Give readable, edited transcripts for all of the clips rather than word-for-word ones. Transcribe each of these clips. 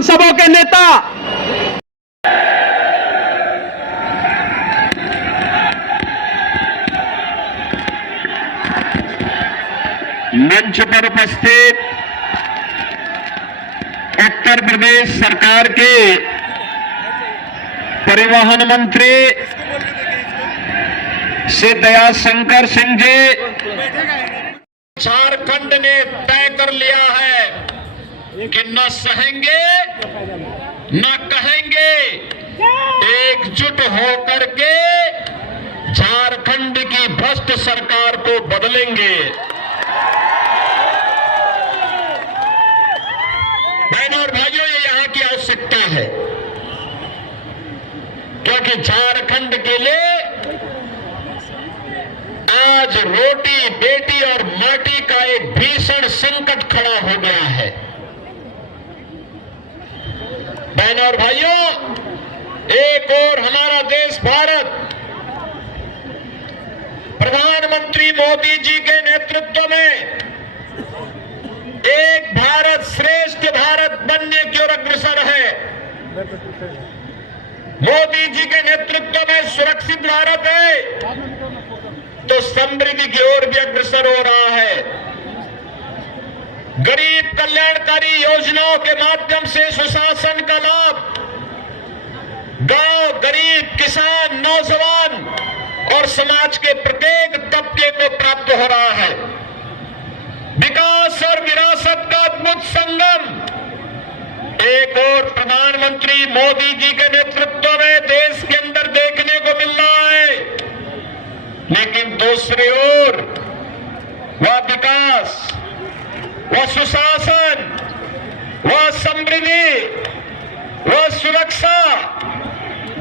हम सबों के नेता मंच पर उपस्थित उत्तर प्रदेश सरकार के परिवहन मंत्री श्री दयाशंकर सिंह जी, झारखंड ने तय कर लिया है कि न सहेंगे न कहेंगे, एकजुट होकर के झारखंड की भ्रष्ट सरकार को बदलेंगे। बहनों और भाइयों, ये यहां की आवश्यकता है, क्योंकि झारखंड के लिए आज रोटी बेटी और माटी का एक भीषण संकट खड़ा हो गया है। बहनों और भाइयों, एक और हमारा देश भारत प्रधानमंत्री मोदी जी के नेतृत्व में एक भारत श्रेष्ठ भारत बनने की ओर अग्रसर है। मोदी जी के नेतृत्व में सुरक्षित भारत है तो समृद्धि की ओर भी अग्रसर हो रहा है। गरीब कल्याणकारी योजनाओं के माध्यम से सुशासन का लाभ गांव, गरीब, किसान, नौजवान और समाज के प्रत्येक तबके को प्राप्त हो रहा है। विकास और विरासत का अद्भुत संगम एक और प्रधानमंत्री मोदी जी के नेतृत्व में देश के अंदर देखने को मिल रहा है, लेकिन दूसरी ओर वह विकास, वह सुशासन, वह समृद्धि, वह सुरक्षा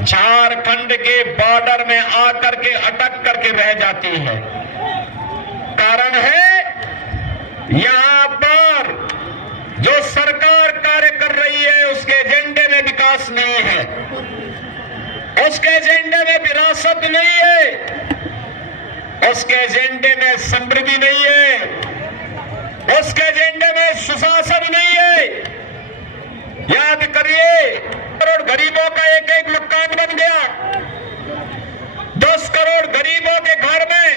झारखंड के बॉर्डर में आकर के अटक करके रह जाती है। कारण है यहां पर जो सरकार कार्य कर रही है उसके एजेंडे में विकास नहीं है, उसके एजेंडे में विरासत नहीं है, उसके एजेंडे में समृद्धि नहीं है, उसके एजेंडे में सुशासन नहीं है। याद करिए, करोड़ गरीबों का एक एक मकान बन गया, 10 करोड़ गरीबों के घर में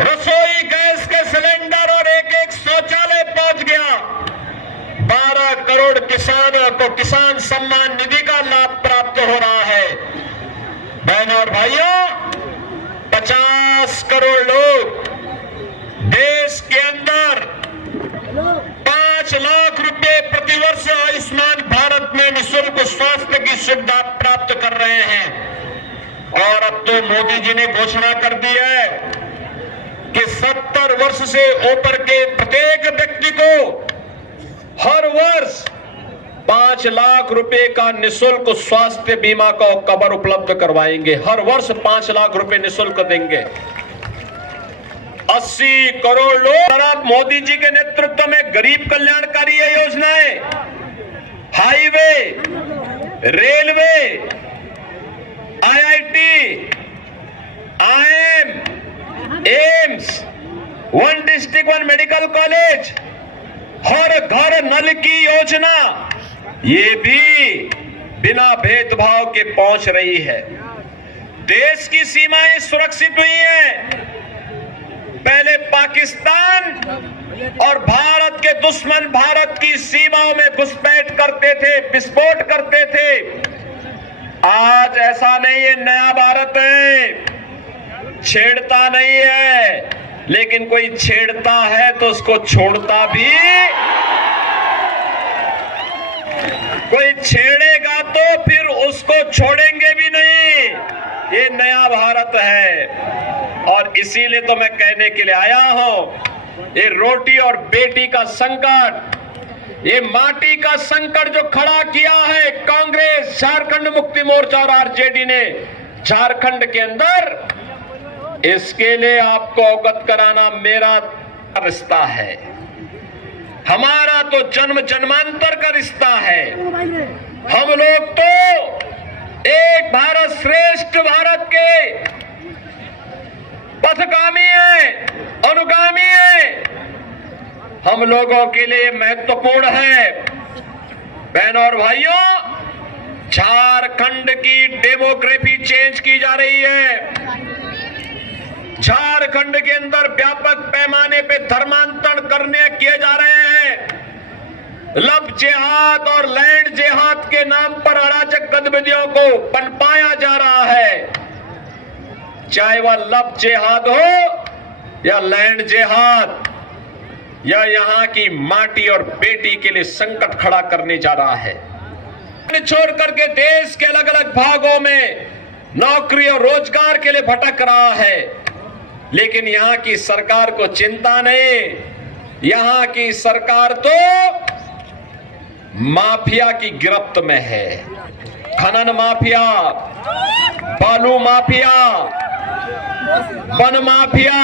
रसोई गैस के सिलेंडर और एक एक शौचालय पहुंच गया, 12 करोड़ किसानों को किसान सम्मान निधि का लाभ प्राप्त हो रहा है। बहनों और भाइयों, 50 करोड़ लोग देश के अंदर 5 लाख रुपए प्रतिवर्ष आयुष्मान भारत में निःशुल्क स्वास्थ्य की सुविधा प्राप्त कर रहे हैं। और अब तो मोदी जी ने घोषणा कर दी है कि 70 वर्ष से ऊपर के प्रत्येक व्यक्ति को हर वर्ष 5 लाख रुपए का निःशुल्क स्वास्थ्य बीमा का कवर उपलब्ध करवाएंगे। हर वर्ष 5 लाख रुपए निःशुल्क देंगे। 80 करोड़ लोग मोदी जी के नेतृत्व में गरीब कल्याणकारी योजनाएं, highway, railway, IIT, IIM, AIIMS, 1 district 1 medical college, हर घर नल की योजना, ये भी बिना भेदभाव के पहुंच रही है। देश की सीमाएं सुरक्षित हुई हैं। पहले पाकिस्तान और भारत के दुश्मन भारत की सीमाओं में घुसपैठ करते थे, विस्फोट करते थे। आज ऐसा नहीं है, नया भारत है, छेड़ता नहीं है, लेकिन कोई छेड़ता है तो उसको छोड़ता भी, कोई छेड़ेगा तो फिर उसको छोड़ेंगे भी नहीं। ये नया भारत है और इसीलिए तो मैं कहने के लिए आया हूं, ये रोटी और बेटी का संकट, ये माटी का संकट जो खड़ा किया है कांग्रेस, झारखंड मुक्ति मोर्चा और आरजेडी ने झारखंड के अंदर, इसके लिए आपको अवगत कराना मेरा रिश्ता है। हमारा तो जन्म जन्मांतर का रिश्ता है। हम लोग तो एक भारत श्रेष्ठ भारत के पथगामी है, अनुगामी है। हम लोगों के लिए महत्वपूर्ण है बहनों और भाइयों, झारखंड की डेमोग्राफी चेंज की जा रही है। झारखंड के अंदर व्यापक पैमाने पे धर्मांतरण करने किए जा रहे हैं। लव जिहाद और लैंड जिहाद के नाम पर अराजक गतिविधियों को पनपाया जा रहा है। चाहे वह लव जिहाद हो या लैंड जिहाद, या यहां की माटी और बेटी के लिए संकट खड़ा करने जा रहा है। छोड़ करके देश के अलग अलग भागों में नौकरी और रोजगार के लिए भटक रहा है, लेकिन यहां की सरकार को चिंता नहीं। यहां की सरकार तो माफिया की गिरफ्त में है। खनन माफिया, बालू mafia, one mafia,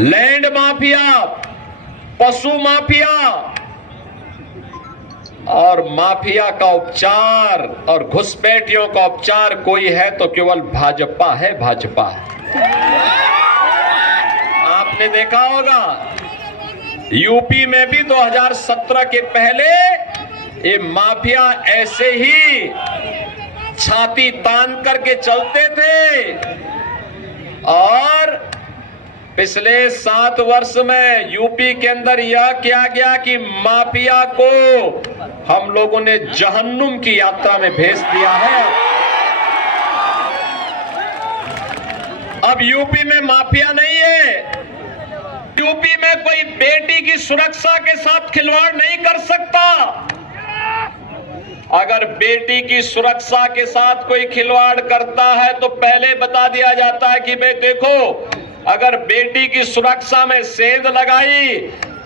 land mafia, पशु माफिया, और माफिया का उपचार और घुसपैठियों का उपचार कोई है तो केवल भाजपा है। भाजपा आपने देखा होगा यूपी में भी 2017 के पहले ये माफिया ऐसे ही छाती तान करके चलते थे, और पिछले 7 वर्ष में यूपी के अंदर यह किया गया कि माफिया को हम लोगों ने जहन्नुम की यात्रा में भेज दिया है। अब यूपी में माफिया नहीं है। यूपी में कोई बेटी की सुरक्षा के साथ खिलवाड़ नहीं कर सकता। अगर बेटी की सुरक्षा के साथ कोई खिलवाड़ करता है तो पहले बता दिया जाता है कि भाई देखो, अगर बेटी की सुरक्षा में सेंध लगाई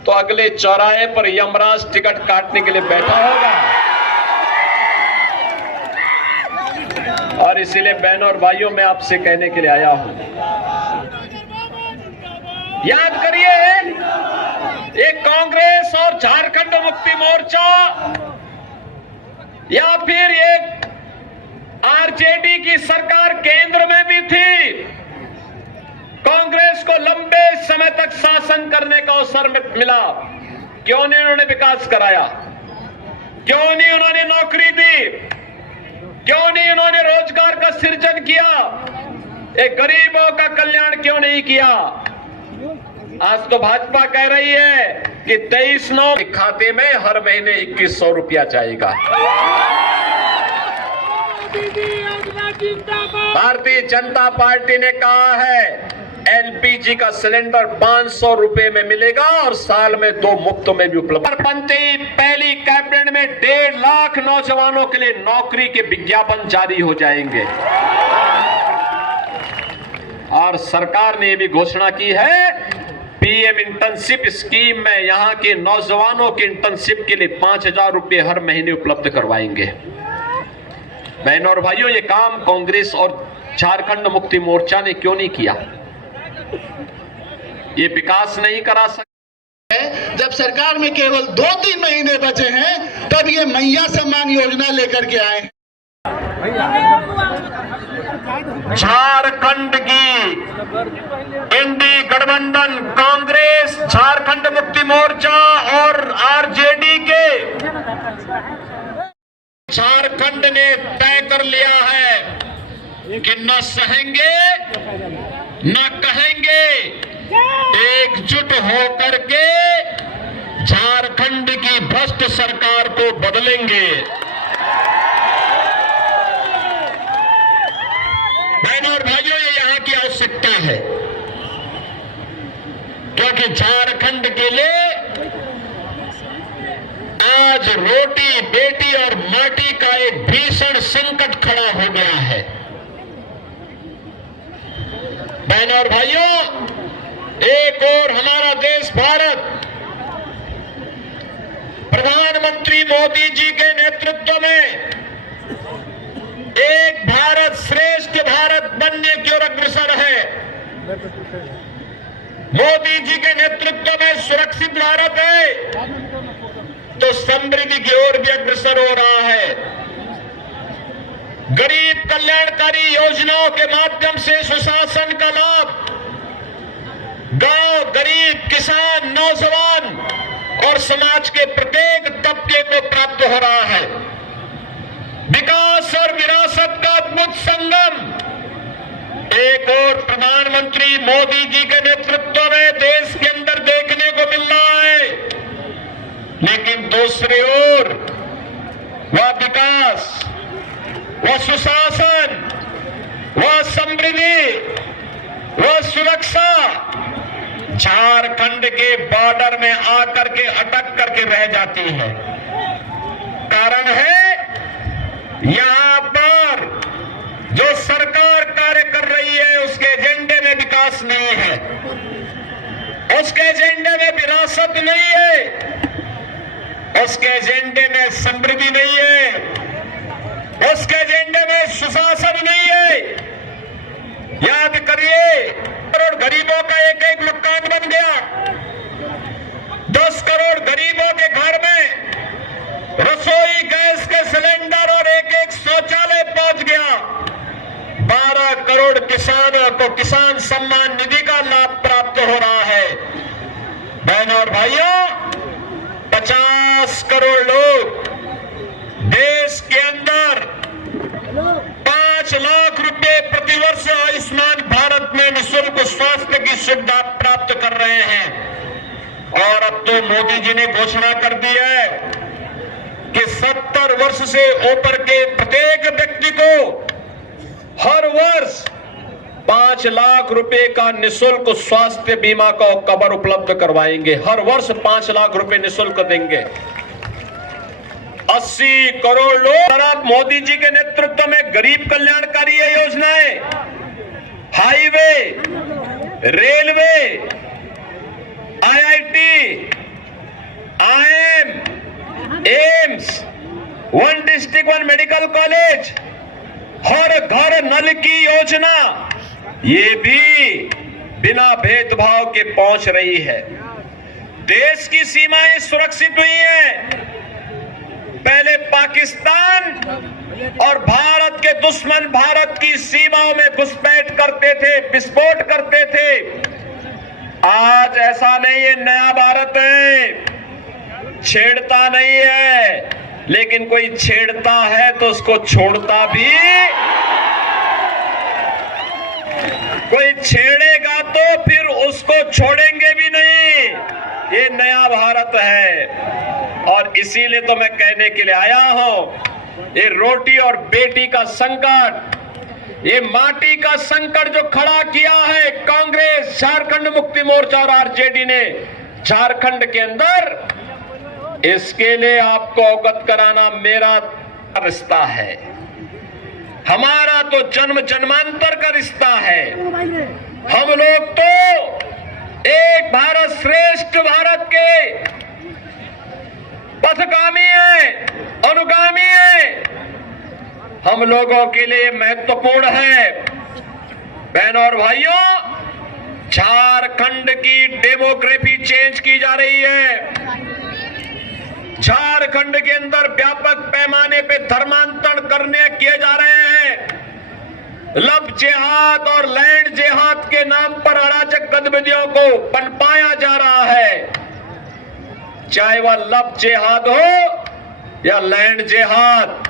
तो अगले चौराहे पर यमराज टिकट काटने के लिए बैठा होगा। और इसीलिए बहनों और भाइयों, मैं आपसे कहने के लिए आया हूं, याद करिए, ये कांग्रेस और झारखंड मुक्ति मोर्चा या फिर ये आरजेडी की सरकार केंद्र में भी थी। कांग्रेस को लंबे समय तक शासन करने का अवसर मिला, क्यों नहीं उन्होंने विकास कराया? क्यों नहीं उन्होंने नौकरी दी? क्यों नहीं उन्होंने रोजगार का सृजन किया? एक गरीबों का कल्याण क्यों नहीं किया? आज तो भाजपा कह रही है कि 23/9 खाते में हर महीने 2100 रुपया जाएगा। भारतीय जनता पार्टी ने कहा है एलपीजी का सिलेंडर 500 रुपए में मिलेगा और साल में 2 मुफ्त में भी उपलब्ध। पहली कैबिनेट में 1.5 लाख नौजवानों के लिए नौकरी के विज्ञापन जारी हो जाएंगे। और सरकार ने भी घोषणा की है पीएम इंटर्नशिप स्कीम में यहां के नौजवानों के इंटर्नशिप के लिए 5000 रुपए हर महीने उपलब्ध करवाएंगे। बहनों और भाइयों, ये काम कांग्रेस और झारखंड मुक्ति मोर्चा ने क्यों नहीं किया? ये विकास नहीं करा सकते। जब सरकार में केवल 2-3 महीने बचे हैं तब ये मैया सम्मान योजना लेकर के आए। झारखंड की इंडी गठबंधन कांग्रेस, झारखंड मुक्ति मोर्चा और आरजेडी के झारखंड ने तय कर लिया है कि न सहेंगे न कहेंगे, एकजुट होकर के झारखंड की भ्रष्ट सरकार को बदलेंगे। बहनों और भाइयों, ये यहां की आवश्यकता है, क्योंकि झारखंड के लिए आज रोटी, बेटी और माटी का एक भीषण संकट खड़ा हो गया है। बहनों और भाइयों, एक और हमारा देश भारत प्रधानमंत्री मोदी जी के नेतृत्व में एक भारत श्रेष्ठ भारत बनने की ओर अग्रसर है। मोदी जी के नेतृत्व में सुरक्षित भारत है तो समृद्धि की ओर भी अग्रसर हो रहा है। गरीब कल्याणकारी योजनाओं के माध्यम से सुशासन का लाभ गांव, गरीब, किसान, नौजवान और समाज के प्रत्येक तबके को प्राप्त हो रहा है। विकास और विरासत का अद्भुत संगम एक और प्रधानमंत्री मोदी जी के नेतृत्व में देश के अंदर देखने को मिल रहा है, लेकिन दूसरी ओर वह विकास, वह सुशासन, वह समृद्धि, वह सुरक्षा झारखंड के बॉर्डर में आकर के अटक करके रह जाती है। कारण है यहां पर जो सरकार कार्य कर रही है उसके एजेंडे में विकास नहीं है, उसके एजेंडे में विरासत नहीं है, उसके एजेंडे में समृद्धि नहीं है, उसके एजेंडे में सुशासन नहीं है। याद करिए, करोड़ गरीबों का एक एक मकान बन गया, 10 करोड़ गरीबों के घर में रसोई गैस के सिलेंडर और एक एक शौचालय पहुंच गया, 12 करोड़ किसानों को किसान सम्मान निधि का लाभ प्राप्त हो रहा है। बहनों और भाइयों, 50 करोड़ लोग देश के अंदर 5 लाख रुपए प्रतिवर्ष आयुष्मान भारत में निःशुल्क स्वास्थ्य की सुविधा प्राप्त कर रहे हैं। और अब तो मोदी जी ने घोषणा कर दी है कि 70 वर्ष से ऊपर के प्रत्येक व्यक्ति को हर वर्ष 5 लाख रुपए का निःशुल्क स्वास्थ्य बीमा का कवर उपलब्ध करवाएंगे। हर वर्ष 5 लाख रुपए निःशुल्क देंगे। 80 करोड़ लोग मोदी जी के नेतृत्व में गरीब कल्याणकारी योजनाएं, highway, railway, IIT, IIM, AIIMS, 1 district 1 medical college, हर घर नल की योजना, ये भी बिना भेदभाव के पहुंच रही है। देश की सीमाएं सुरक्षित हुई हैं। पहले पाकिस्तान और भारत के दुश्मन भारत की सीमाओं में घुसपैठ करते थे, विस्फोट करते थे। आज ऐसा नहीं है, नया भारत है, छेड़ता नहीं है, लेकिन कोई छेड़ता है तो उसको छोड़ता भी, कोई छेड़ेगा तो फिर उसको छोड़ेंगे भी नहीं। ये नया भारत है। और इसीलिए तो मैं कहने के लिए आया हूं, ये रोटी और बेटी का संकट, ये माटी का संकट जो खड़ा किया है कांग्रेस, झारखंड मुक्ति मोर्चा और आरजेडी ने झारखंड के अंदर, इसके लिए आपको अवगत कराना मेरा रिश्ता है। हमारा तो जन्म जन्मांतर का रिश्ता है। हम लोग तो एक भारत श्रेष्ठ भारत के पथगामी है, अनुगामी है। हम लोगों के लिए महत्वपूर्ण है। बहनों और भाइयों, झारखंड की डेमोग्राफी चेंज की जा रही है। झारखंड के अंदर व्यापक पैमाने पे धर्मांतरण करने किए जा रहे हैं। लव जिहाद और लैंड जिहाद के नाम पर अराजक गतिविधियों को पनपाया जा रहा है। चाहे वह लव जिहाद हो या लैंड जिहाद,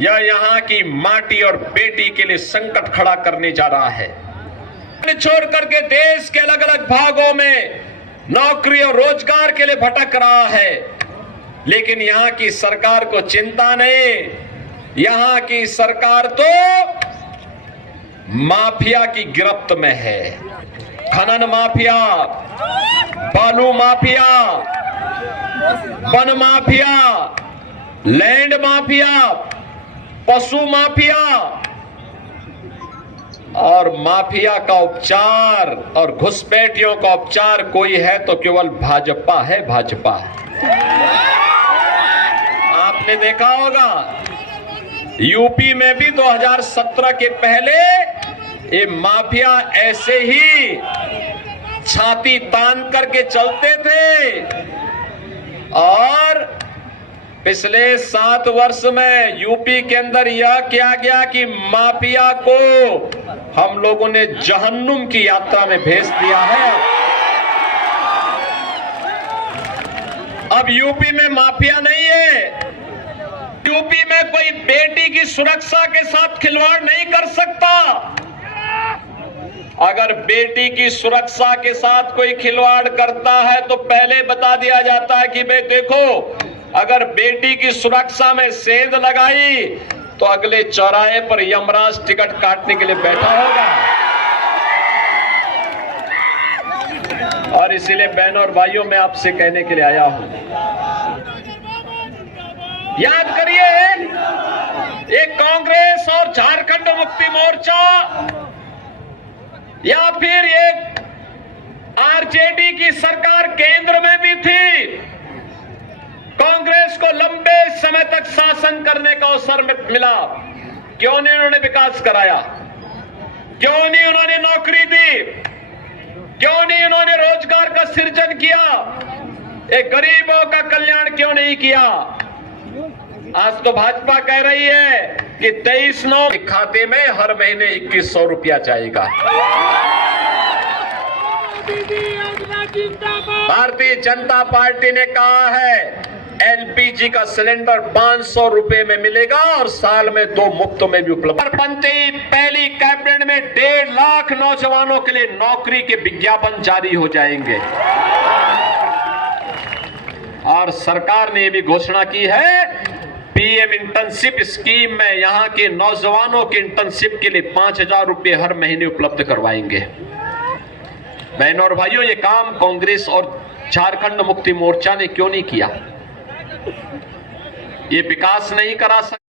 या यहां की माटी और बेटी के लिए संकट खड़ा करने जा रहा है। छोड़ करके देश के अलग अलग भागों में नौकरी और रोजगार के लिए भटक रहा है, लेकिन यहां की सरकार को चिंता नहीं। यहां की सरकार तो माफिया की गिरफ्त में है। खनन माफिया, बालू mafia, one mafia, land mafia, पशु माफिया, और माफिया का उपचार और घुसपैठियों का उपचार कोई है तो केवल भाजपा है, भाजपा है। आपने देखा होगा यूपी में भी 2017 के पहले ये माफिया ऐसे ही छाती तान करके चलते थे, और पिछले 7 वर्ष में यूपी के अंदर यह किया गया कि माफिया को हम लोगों ने जहन्नुम की यात्रा में भेज दिया है। अब यूपी में माफिया नहीं है, यूपी में कोई बेटी की सुरक्षा के साथ खिलवाड़ नहीं कर सकता। अगर बेटी की सुरक्षा के साथ कोई खिलवाड़ करता है तो पहले बता दिया जाता है कि भाई देखो, अगर बेटी की सुरक्षा में सेंध लगाई तो अगले चौराहे पर यमराज टिकट काटने के लिए बैठा होगा। और इसीलिए बहनों और भाइयों, मैं आपसे कहने के लिए आया हूं, याद करिए, ये कांग्रेस और झारखंड मुक्ति मोर्चा या फिर ये आरजेडी की सरकार केंद्र में भी थी, कांग्रेस को लंबे समय तक शासन करने का अवसर मिला। क्यों नहीं उन्होंने विकास कराया? क्यों नहीं उन्होंने नौकरी दी? क्यों नहीं उन्होंने रोजगार का सृजन किया? एक गरीबों का कल्याण क्यों नहीं किया? आज तो भाजपा कह रही है कि 23/9 खाते में हर महीने 2100 रुपया जाएगा। भारतीय जनता पार्टी ने कहा है एलपीजी का सिलेंडर 500 रुपए में मिलेगा और साल में 2 मुफ्त में भी उपलब्ध। बनते ही पहली कैबिनेट में 1.5 लाख नौजवानों के लिए नौकरी के विज्ञापन जारी हो जाएंगे। और सरकार ने भी घोषणा की है, पीएम इंटर्नशिप स्कीम में यहां के नौजवानों के इंटर्नशिप के लिए 5000 रुपए हर महीने उपलब्ध करवाएंगे। बहनों और भाइयों, ये काम कांग्रेस और झारखंड मुक्ति मोर्चा ने क्यों नहीं किया? ये विकास नहीं करा सकते।